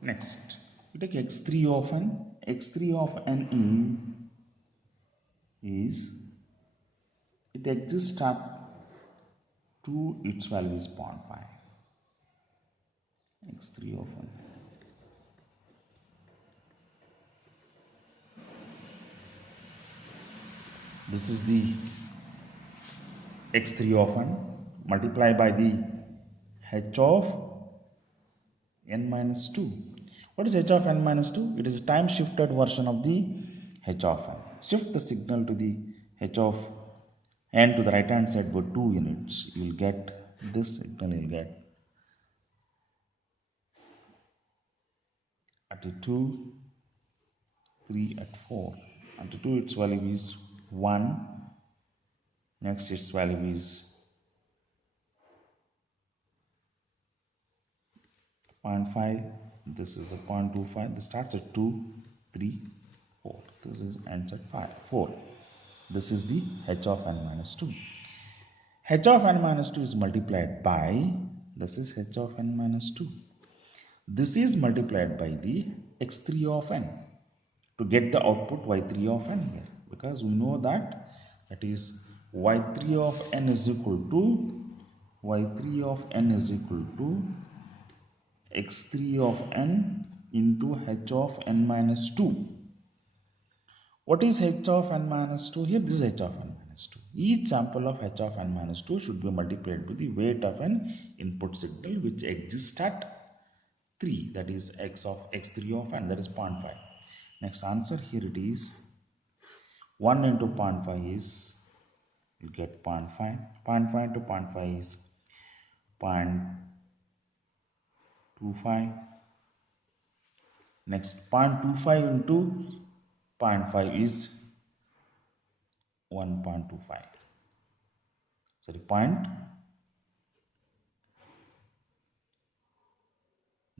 Next, we take x3 of n. x3 of n is it exists up to its value is 0.5. x3 of n. This is the x3 of n multiplied by the h of n minus 2. What is h of n minus 2? It is a time shifted version of the h of n. Shift the signal to the h of n to the right hand side for 2 units. You will get this signal, you will get at 2, 3, at 4. At 2 its value is 1. Next its value is 0.5. This is the 0.25. This starts at 2, 3, 4. This is ends at 5, 4. This is the h of n minus 2. h of n minus 2 is multiplied by, this is h of n minus 2. This is multiplied by the x3 of n to get the output y3 of n here, because we know that is y3 of n is equal to y3 of n is equal to x3 of n into h of n minus 2. What is h of n minus 2 here? This is h of n minus 2. Each sample of h of n minus 2 should be multiplied with the weight of an input signal which exists at 3, that is x3 of n, that is 0.5. Next answer here it is 1 into 0.5 is, you get 0.5. 0.5 into 0.5 is 0.25. Next 0.25 into 0.5 is 1.25. Sorry,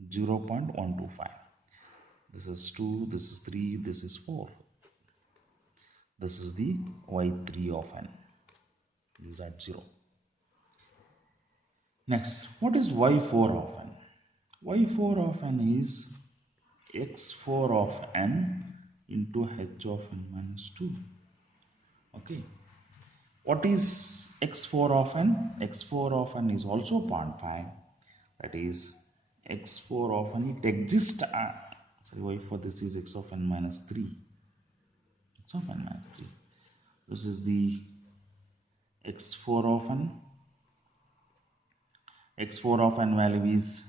0.125. This is 2, this is 3, this is 4. This is the y3 of n. This is at 0. Next, what is y4 of n? y4 of n is x4 of n into h of n minus 2. Okay. What is x4 of n? x4 of n is also 0.5. That is x4 of n, it exists sorry, y4, this is x of n minus 3. x of n minus 3. This is the x4 of n. x4 of n value is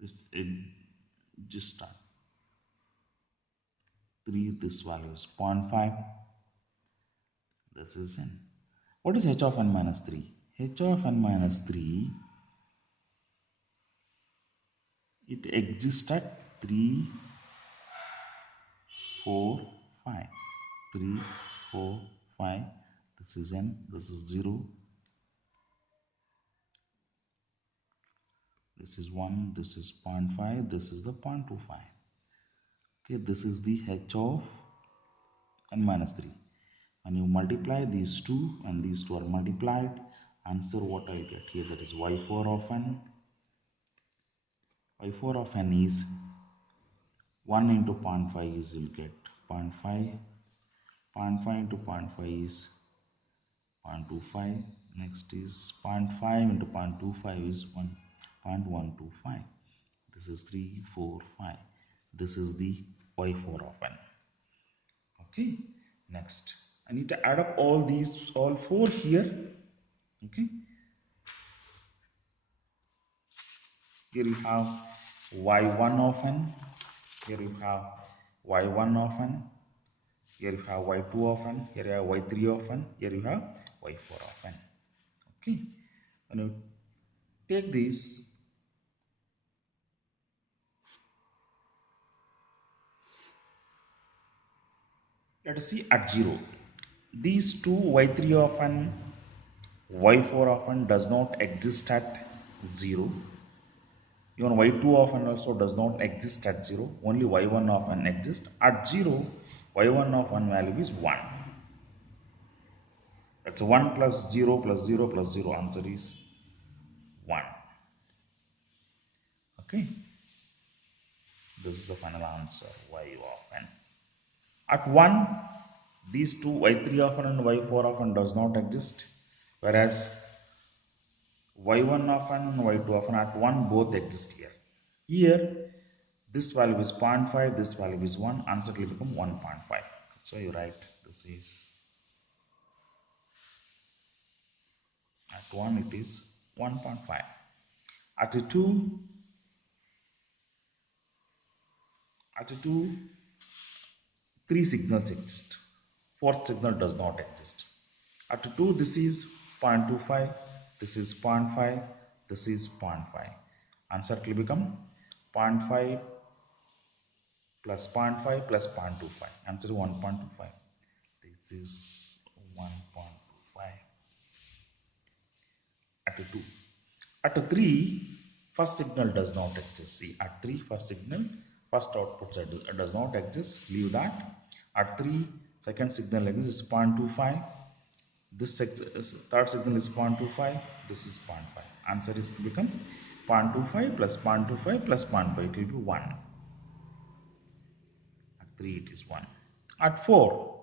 this, it just start 3, this value is 0.5. This is n. What is h of n minus 3? h of n minus 3, it exists at 3, 4, 5. 3, 4, 5. This is n. This is 0. This is 1. This is 0.5. This is the 0.25. Okay, this is the h of n minus 3. When you multiply these two and these two are multiplied, answer what I get here, that is y4 of n. y4 of n is 1 into 0.5 is, you'll get 0.5. 0.5 into 0.5 is 0.25. Next is 0.5 into 0.25 is 1.125. This is 3, 4, 5. This is the y4 of n. Okay. Next, I need to add up all these, all 4 here. Okay. Here you have y1 of n. Here you have y1 of n. Here you have y2 of n. Here you have y3 of n. Here you have y4 of n. Okay. When you take these, let us see at 0. These two, y3 of n, y4 of n, does not exist at 0. Even y2 of n also does not exist at 0. Only y1 of n exists. At 0, y1 of n value is 1. That's 1 plus 0 plus 0 plus 0. Answer is 1. Okay, this is the final answer y of n. At 1, these two y3 of n and y4 of n does not exist, whereas y1 of n and y2 of n at 1 both exist here. Here, this value is 0.5, this value is 1, answer will become 1.5. So you write this is at 1 it is 1.5. At 2, at 2, 3 signals exist. Fourth signal does not exist. At 2, this is 0.25, this is 0.5, this is 0.5. Answer will become 0.5 plus 0.5 plus 0.25. Answer is 1.25. This is 1.25 at 2. At 3, first signal does not exist. See, at 3, first signal, first output does not exist. Leave that. At 3, second signal exists is 0.25. This third signal is 0.25. This is 0.5. Answer is become 0.25 plus 0.25 plus 0.5. It will be 1. At 3, it is 1. At 4,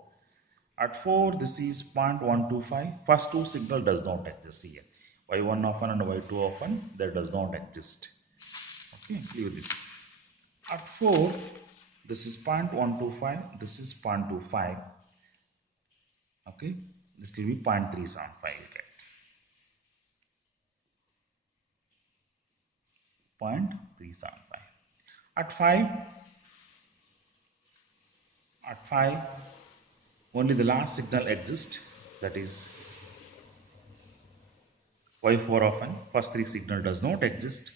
at 4, this is 0.125. First two signal does not exist here. Y1 of n and Y2 of n, that does not exist. Okay, leave this. At 4, this is 0.125, this is 0.25. Okay, this will be 0.375. You get 0.375. At 5, at 5, only the last signal exists, that is y4 of n. First three signal does not exist.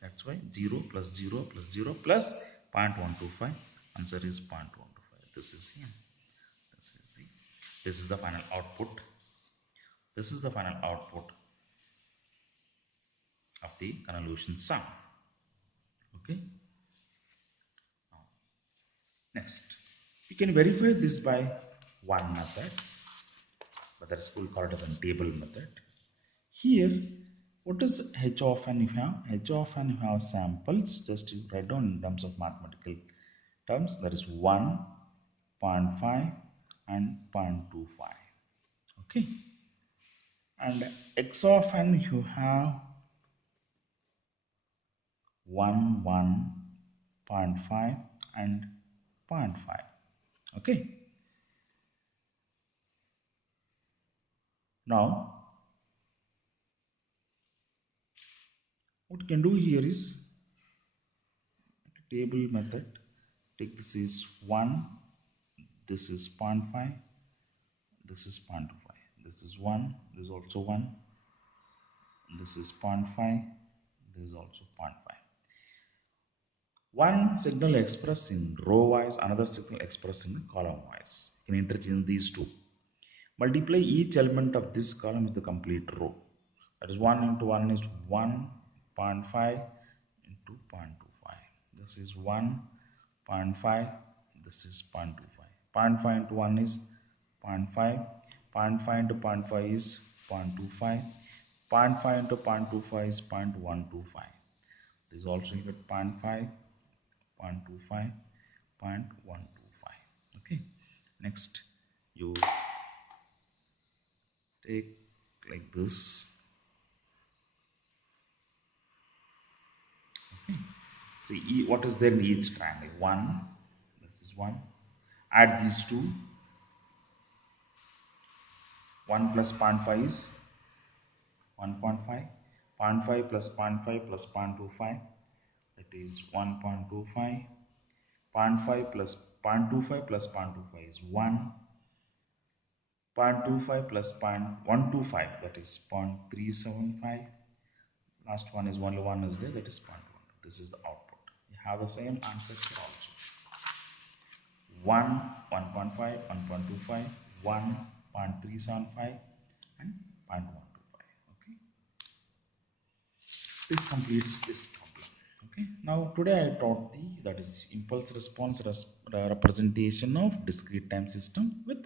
That's why 0 plus 0 plus 0 plus 0.125. Answer is 0.125. This is here. This is the final output. This is the final output of the convolution sum. Okay. Next, we can verify this by one method, but that is called as a table method. Here, what is h of n? You have h of n, you have samples. Just you write down in terms of mathematical terms. That is 1, 0.5 and 0.25. Okay. And x of n, you have 1, 1, 0.5 and 0.5. Okay. Now, what you can do here is table method. Take this is 1, this is 0.5, this is 0.25, this is 1, this is also 1, this is 0.5, this is also 0.5. One signal expressed in row wise, another signal expressed in column wise. You can interchange these two. Multiply each element of this column with the complete row. That is 1 into 1 is 1.5 into 0.25. This is 1.5, this is 0.25. 0.5 into 1 is 0.5. 0.5 into 0.5 is 0.25. 0.5 into 0.25 is 0.125. This is also you get 0.5, 0.25, 0.125. Okay. Next, you take like this. Okay. So what is there in each triangle? 1, this is 1. Add these two. 1 plus 0.5 is 1.5. 0.5 plus 0.5 plus 0.25, that is 1.25. 0.5 plus 0.25 plus 0.25 is 1. 0.25 plus 0.125, that is 0.375. Last one is only one is there, that is 0.1. This is the output. You have the same answer here also. 1, 1.5, 1.25, 1, 0.375 and 0.125. Okay. This completes this problem. Okay. Now today I taught the that is impulse response representation of discrete time system with